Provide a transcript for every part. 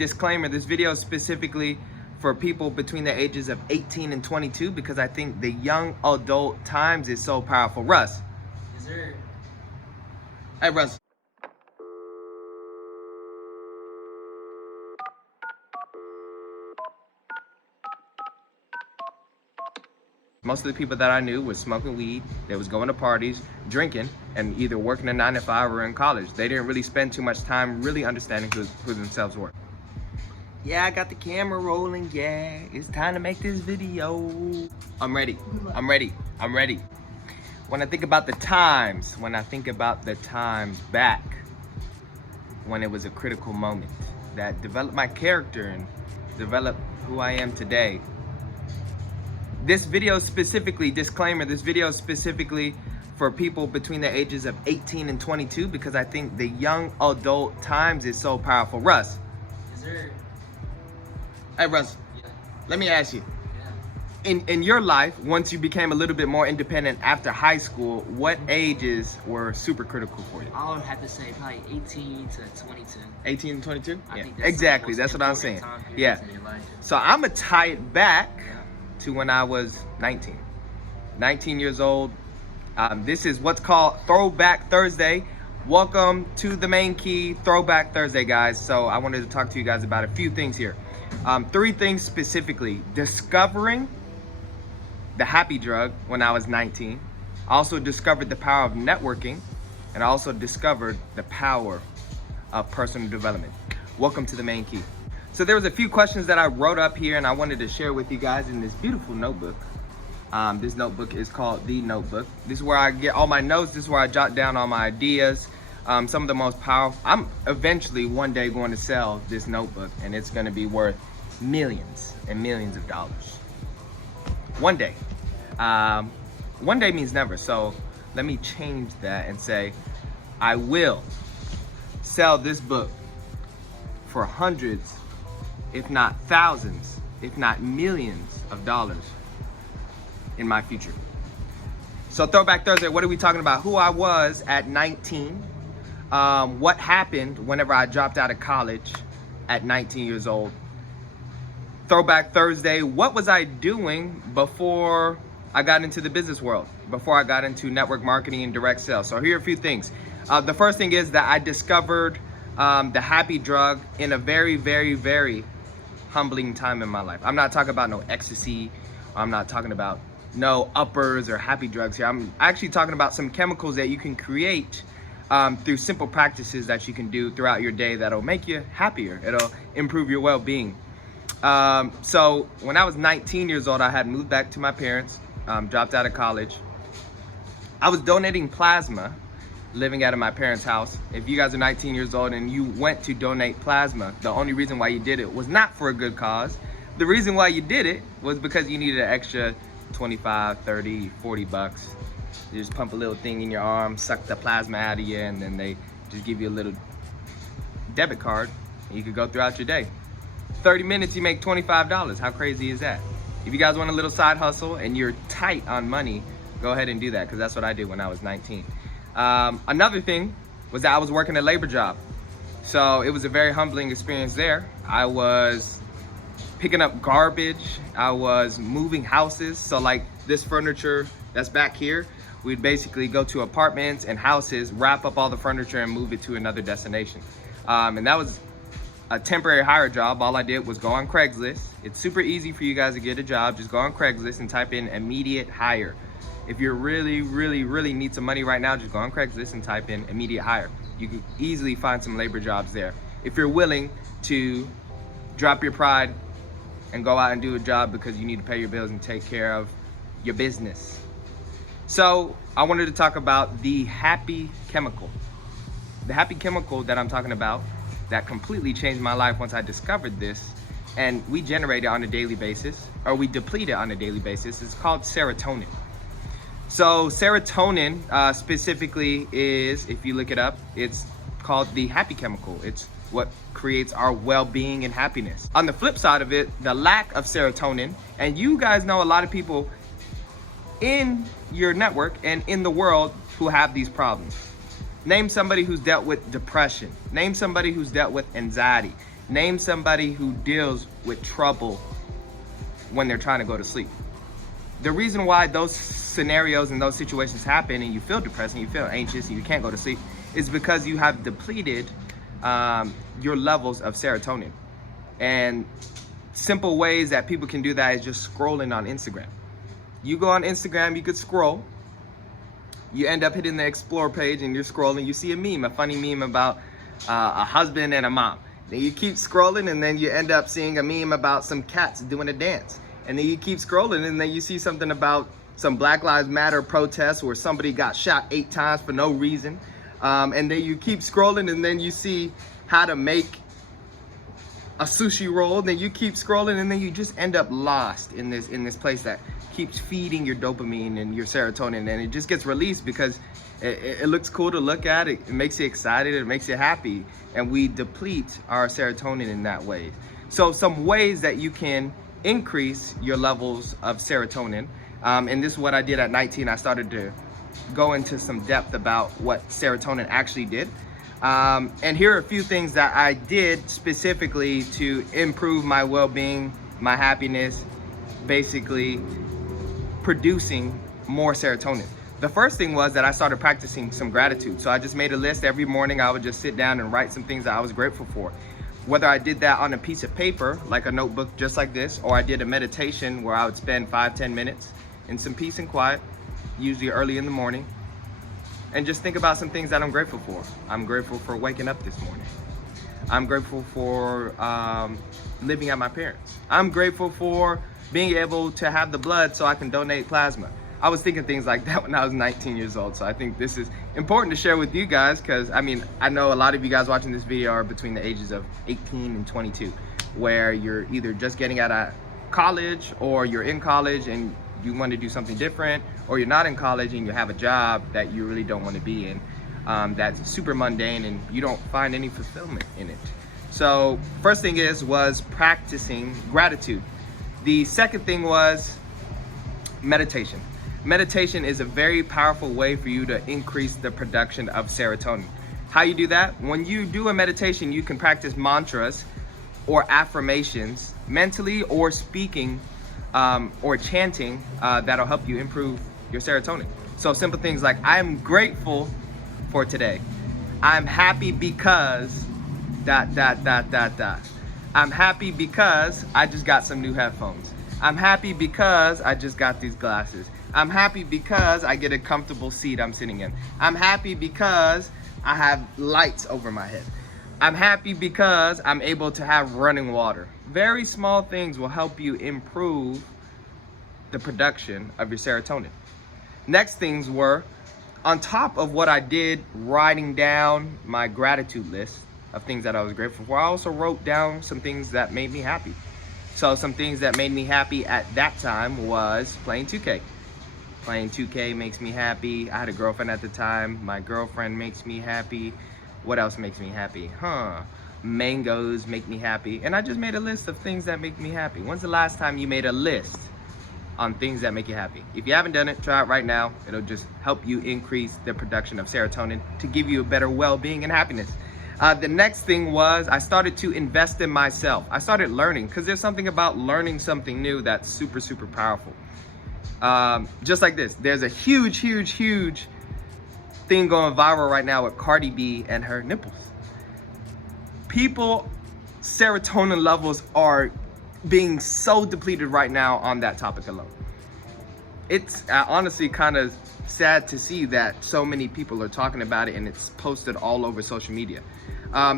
disclaimer, this video is specifically for people between the ages of 18 and 22 because I think the young adult times is so powerful. Russ. Yes, sir. Hey, Russ. Most of the people that I knew was smoking weed, they was going to parties, drinking, and either working a 9 to 5 or in college. They didn't really spend too much time really understanding who themselves were. Yeah, I got the camera rolling, yeah, it's time to make this video. I'm ready, I'm ready, I'm ready. When I think about the times back, when it was a critical moment that developed my character and developed who I am today. This video specifically, disclaimer, this video is specifically for people between the ages of 18 and 22 because I think the young adult times is so powerful. Russ. Yes, sir. Hey, Russ, Yeah. let me ask you. Yeah. In your life, once you became a little bit more independent after high school, what ages were super critical for you? I would have to say probably 18 to 22. 18 and 22? I Yeah, think that's exactly. the most That's what I'm important saying. time period Yeah. in your life. So I'm going to tie it back Yeah. to when I was 19. 19 years old. This is what's called Throwback Thursday. Welcome to the Main Key Throwback Thursday, guys. So I wanted to talk to you guys about a few things here. 3 things specifically. Discovering the happy drug when I was 19. I also discovered the power of networking, and I also discovered the power of personal development. Welcome to the Main Key. So there was a few questions that I wrote up here and I wanted to share with you guys in this beautiful notebook. This notebook is called The Notebook. This is where I get all my notes. This is where I jot down all my ideas. Some of the most powerful. I'm eventually one day going to sell this notebook and it's going to be worth millions and millions of dollars. One day. One day means never. So let me change that and say, I will sell this book for hundreds, if not thousands, if not millions of dollars in my future. So Throwback Thursday, what are we talking about? Who I was at 19, what happened whenever I dropped out of college at 19 years old. Throwback Thursday, what was I doing before I got into the business world, before I got into network marketing and direct sales? So here are a few things. The first thing is that I discovered the happy drug in a very, very, very humbling time in my life. I'm not talking about no ecstasy. I'm not talking about no uppers or happy drugs here. I'm actually talking about some chemicals that you can create through simple practices that you can do throughout your day that'll make you happier. It'll improve your well-being. So when I was 19 years old, I had moved back to my parents, dropped out of college. I was donating plasma, living out of my parents' house. If you guys are 19 years old and you went to donate plasma, the only reason why you did it was not for a good cause. The reason why you did it was because you needed an extra 25, 30, 40 bucks. You just pump a little thing in your arm, suck the plasma out of you, and then they just give you a little debit card and you could go throughout your day. 30 minutes, you make $25. How crazy is that? If you guys want a little side hustle and you're tight on money, go ahead and do that, because that's what I did when I was 19. Another thing was that I was working a labor job. So it was a very humbling experience there. I was picking up garbage. I was moving houses. So like this furniture that's back here, we'd basically go to apartments and houses, wrap up all the furniture and move it to another destination. And that was a temporary hire job. All I did was go on Craigslist. It's super easy for you guys to get a job. Just go on Craigslist and type in immediate hire. If you really need some money right now, just go on Craigslist and type in immediate hire. You can easily find some labor jobs there. If you're willing to drop your pride and go out and do a job because you need to pay your bills and take care of your business. So I wanted to talk about the happy chemical. The happy chemical that I'm talking about that completely changed my life once I discovered this, and we generate it on a daily basis, or we deplete it on a daily basis. It's called serotonin. So serotonin specifically is, if you look it up, it's called the happy chemical. It's what creates our well-being and happiness. On the flip side of it, the lack of serotonin, and you guys know a lot of people in your network and in the world who have these problems. Name somebody who's dealt with depression. Name somebody who's dealt with anxiety. Name somebody who deals with trouble when they're trying to go to sleep. The reason why those scenarios and those situations happen and you feel depressed and you feel anxious and you can't go to sleep is because you have depleted your levels of serotonin. And simple ways that people can do that is just scrolling on Instagram. You go on Instagram, you could scroll. You end up hitting the explore page and you're scrolling. You see a meme, a funny meme about a husband and a mom. Then you keep scrolling and then you end up seeing a meme about some cats doing a dance. And then you keep scrolling and then you see something about some Black Lives Matter protests where somebody got shot 8 times for no reason. And then you keep scrolling and then you see how to make a sushi roll. Then you keep scrolling and then you just end up lost in this place that keeps feeding your dopamine and your serotonin, and it just gets released because it looks cool to look at. It makes you excited, it makes you happy, and we deplete our serotonin in that way. So some ways that you can increase your levels of serotonin, and this is what I did at 19. I started to go into some depth about what serotonin actually did. And here are a few things that I did specifically to improve my well-being, my happiness, basically producing more serotonin. The first thing was that I started practicing some gratitude. So I just made a list every morning. I would just sit down and write some things that I was grateful for. Whether I did that on a piece of paper, like a notebook just like this, or I did a meditation where I would spend 5-10 minutes in some peace and quiet, usually early in the morning, and just think about some things that I'm grateful for. I'm grateful for waking up this morning. I'm grateful for living at my parents. I'm grateful for being able to have the blood so I can donate plasma. I was thinking things like that when I was 19 years old. So I think this is important to share with you guys because, I mean, I know a lot of you guys watching this video are between the ages of 18 and 22, where you're either just getting out of college or you're in college and you want to do something different, or you're not in college and you have a job that you really don't want to be in, that's super mundane and you don't find any fulfillment in it. So first thing was practicing gratitude. The second thing was meditation. Meditation is a very powerful way for you to increase the production of serotonin. How you do that? When you do a meditation, you can practice mantras or affirmations mentally or speaking or chanting that'll help you improve your serotonin. So simple things like, I'm grateful for today. I'm happy because ... I'm happy because I just got some new headphones. I'm happy because I just got these glasses. I'm happy because I get a comfortable seat I'm sitting in. I'm happy because I have lights over my head. I'm happy because I'm able to have running water. Very small things will help you improve the production of your serotonin. Next things were, on top of what I did, writing down my gratitude list of things that I was grateful for, I also wrote down some things that made me happy. So some things that made me happy at that time was playing 2K. Playing 2K makes me happy. I had a girlfriend at the time. My girlfriend makes me happy. What else makes me happy? Mangoes make me happy. And I just made a list of things that make me happy. When's the last time you made a list on things that make you happy? If you haven't done it, try it right now. It'll just help you increase the production of serotonin to give you a better well-being and happiness. The next thing was I started to invest in myself. I started learning because there's something about learning something new that's super, super powerful. Just like this, there's a huge thing going viral right now with Cardi B and her nipples. People, serotonin levels are being so depleted right now on that topic alone. It's honestly kind of sad to see that so many people are talking about it and it's posted all over social media.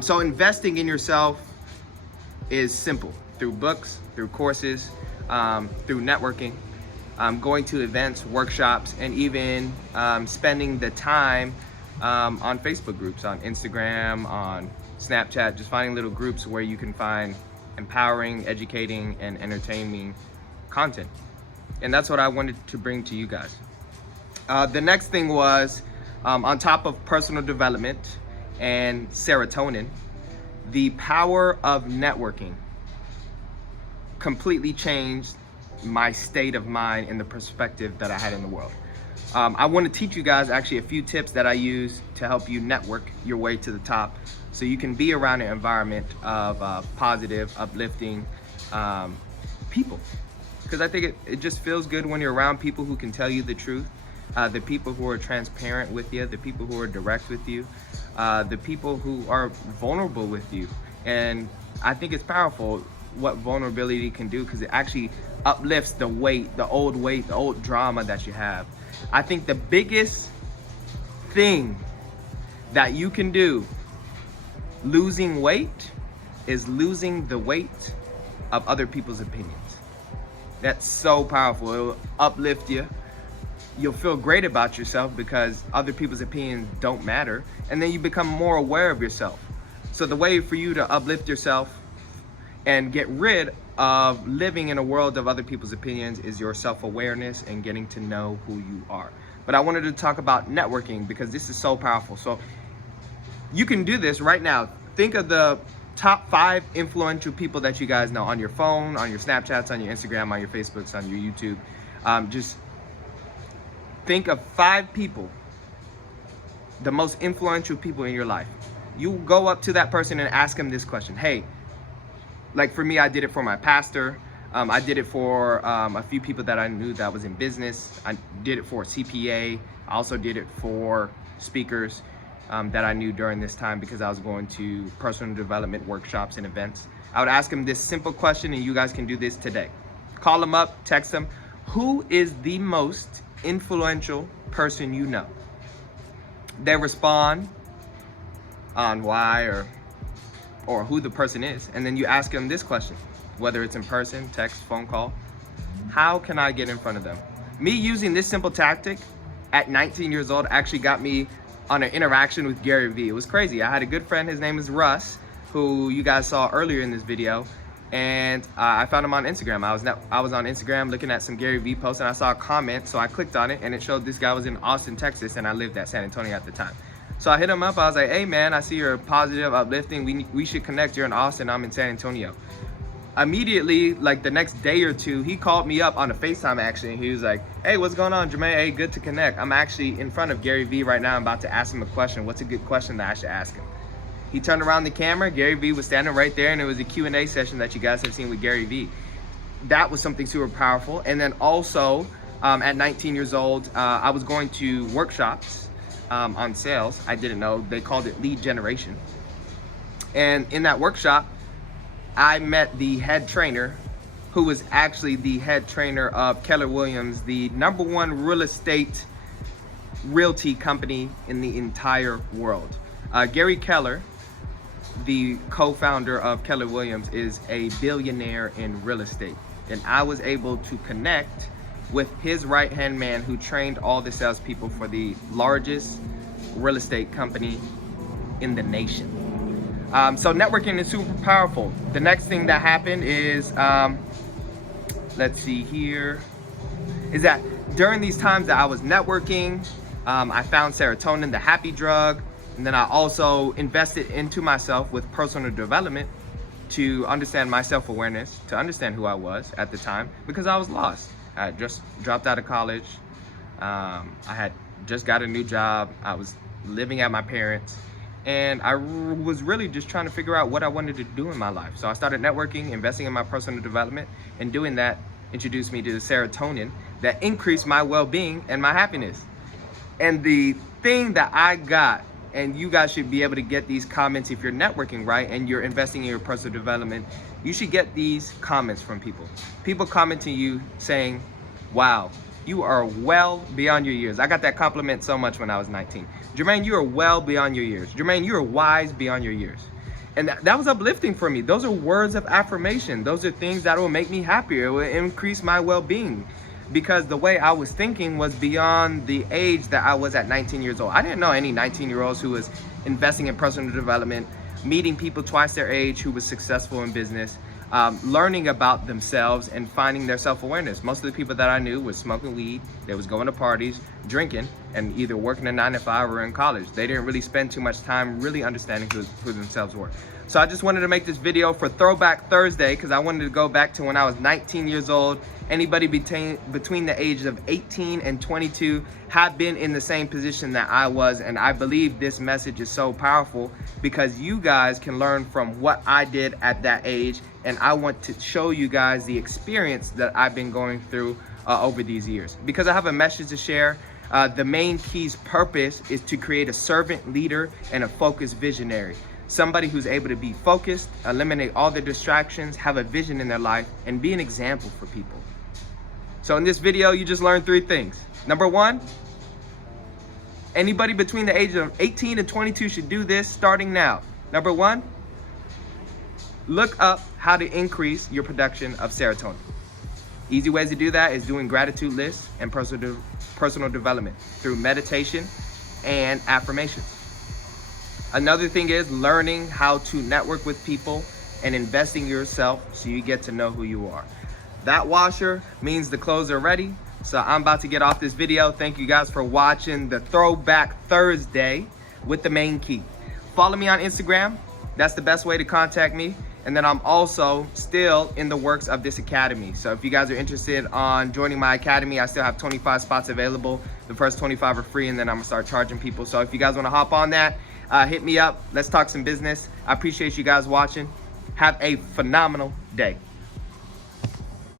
So investing in yourself is simple, through books, through courses, through networking, going to events, workshops, and even spending the time on Facebook groups, on Instagram, on Snapchat, just finding little groups where you can find empowering, educating, and entertaining content. And that's what I wanted to bring to you guys. The next thing was, on top of personal development and serotonin, the power of networking completely changed my state of mind and the perspective that I had in the world. I want to teach you guys actually a few tips that I use to help you network your way to the top, so you can be around an environment of positive, uplifting people. Because I think it just feels good when you're around people who can tell you the truth, the people who are transparent with you, the people who are direct with you, the people who are vulnerable with you. And I think it's powerful what vulnerability can do, because it actually uplifts the old drama that you have. I think the biggest thing that you can do losing weight is losing the weight of other people's opinions. That's so powerful. It'll uplift you. You'll feel great about yourself because other people's opinions don't matter, and then you become more aware of yourself. So the way for you to uplift yourself and get rid of living in a world of other people's opinions is your self-awareness and getting to know who you are. But I wanted to talk about networking because this is so powerful. So you can do this right now. Think of the top 5 influential people that you guys know on your phone, on your Snapchats, on your Instagram, on your Facebooks, on your YouTube. Just think of 5 people, the most influential people in your life. You go up to that person and ask them this question. Hey, like for me, I did it for my pastor. I did it for a few people that I knew that was in business. I did it for a CPA. I also did it for speakers that I knew during this time because I was going to personal development workshops and events. I would ask them this simple question, and you guys can do this today. Call them up, text them. Who is the most influential person you know? They respond on why or who the person is, and then you ask them this question, whether it's in person, text, phone call. How can I get in front of them? Me using this simple tactic at 19 years old actually got me on an interaction with Gary Vee. It was crazy. I had a good friend, his name is Russ, who you guys saw earlier in this video, and I found him on Instagram. I was on Instagram looking at some Gary Vee posts, and I saw a comment, so I clicked on it, and it showed this guy was in Austin, Texas, and I lived at San Antonio at the time. So I hit him up. I was like, hey man, I see you're positive, uplifting. We should connect. You're in Austin, I'm in San Antonio. Immediately, like the next day or two, he called me up on a FaceTime actually, and he was like, hey, what's going on, Jermaine? Hey, good to connect. I'm actually in front of Gary Vee right now. I'm about to ask him a question. What's a good question that I should ask him? He turned around the camera. Gary Vee was standing right there, and it was a Q&A session that you guys have seen with Gary Vee. That was something super powerful. And then also, at 19 years old, I was going to workshops on sales. I didn't know. They called it lead generation. And in that workshop, I met the head trainer, who was actually the head trainer of Keller Williams, the #1 real estate realty company in the entire world. Gary Keller, the co-founder of Keller Williams, is a billionaire in real estate. And I was able to connect with his right-hand man who trained all the salespeople for the largest real estate company in the nation. So networking is super powerful. The next thing that happened is, let's see here, is that during these times that I was networking, I found serotonin, the happy drug, and then I also invested into myself with personal development to understand my self-awareness, to understand who I was at the time, because I was lost. I had just dropped out of college. I had just got a new job. I was living at my parents'. And I was really just trying to figure out what I wanted to do in my life. So I started networking, investing in my personal development, and doing that introduced me to the serotonin that increased my well-being and my happiness. And the thing that I got, and you guys should be able to get these comments if you're networking, right, and you're investing in your personal development, you should get these comments from people. People commenting you saying, wow, you are well beyond your years. I got that compliment so much when I was 19. Jermaine, you are well beyond your years. Jermaine, you are wise beyond your years. And that was uplifting for me. Those are words of affirmation. Those are things that will make me happier. It will increase my well-being, because the way I was thinking was beyond the age that I was at 19 years old. I didn't know any 19-year-olds who was investing in personal development, meeting people twice their age who was successful in business, learning about themselves and finding their self-awareness. Most of the people that I knew was smoking weed, they was going to parties, drinking, and either working a 9 to 5 or in college. They didn't really spend too much time really understanding who themselves were. So I just wanted to make this video for Throwback Thursday because I wanted to go back to when I was 19 years old. Anybody between the ages of 18 and 22 have been in the same position that I was, and I believe this message is so powerful because you guys can learn from what I did at that age, and I want to show you guys the experience that I've been going through over these years. Because I have a message to share. The Main Key's purpose is to create a servant leader and a focused visionary. Somebody who's able to be focused, eliminate all the distractions, have a vision in their life, and be an example for people. So in this video, you just learned 3 things. Number 1, anybody between the ages of 18 and 22 should do this starting now. Number 1, look up how to increase your production of serotonin. Easy ways to do that is doing gratitude lists and personal development through meditation and affirmation. Another thing is learning how to network with people and investing in yourself so you get to know who you are. That washer means the clothes are ready. So I'm about to get off this video. Thank you guys for watching the Throwback Thursday with the Main Key. Follow me on Instagram. That's the best way to contact me. And then I'm also still in the works of this academy. So if you guys are interested on joining my academy, I still have 25 spots available. The first 25 are free, and then I'm gonna start charging people. So if you guys wanna hop on that, hit me up. Let's talk some business. I appreciate you guys watching. Have a phenomenal day.